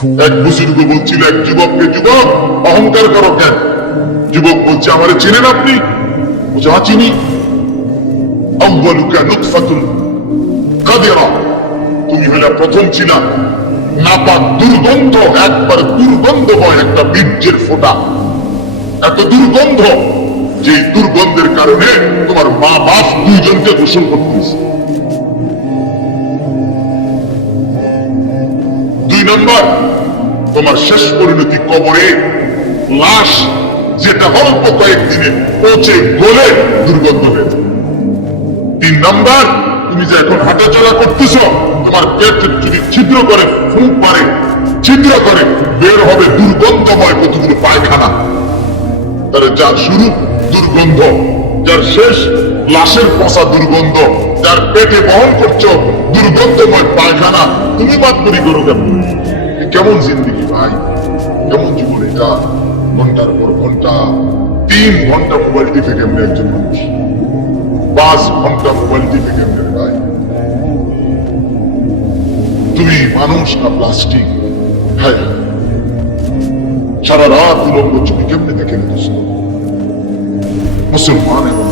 এক বুজুর্গ বলছিল এক যুবককে, যুবক অহংকার করো কেন? যুবক বলছে, আমারে চিনেন আপনি? যা চিনি। আউয়ালুকা নুতফাতুন কাদিরা, তুমি হলে প্রথম ছিলা নাপাক দুর্গন্ধ, একবার দুর্গন্ধময় একটা বীর্যের ফোঁটা, এত দুর্গন্ধ যে দুর্গন্ধের কারণে তোমার মা বাপ দুইজনকে গোসল করতেছে। 2 নম্বর, তোমার শেষ পরিণতি কবরে, লাশ যেটা অল্প কয়েকদিনে পচে গলে দুর্গন্ধ হয়ে যাবে। 3 নম্বর, তুমি যে এখন হাঁটাচলা করতেছ, তোমার পেট যদি ছিদ্র করে, ফুঁক পারে ছিদ্র করে, বের হবে দুর্গন্ধময় কতগুলো পায়খানা। তাহলে যার শুরু দুর্গন্ধ, যার শেষ লাশের পচা দুর্গন্ধ, যার পেটে বহন করছো দুর্গন্ধময় পায়খানা, তুমি বাদপুরি করো কেন? কেমন জিন্দিগি ভাই, কেমন জীবন এটা? ঘন্টার পর ঘন্টা, 3 ঘন্টা মোবাইল টিপে কেমনে একজন মানুষ? 5 ঘন্টা মোবাইল টিপে কেমনে ভাই? তুমি মানুষ না প্লাস্টিক? হ্যাঁ, সারা রাত উলঙ্গ চোখে কেমনে দেখেন মুসলমান এবং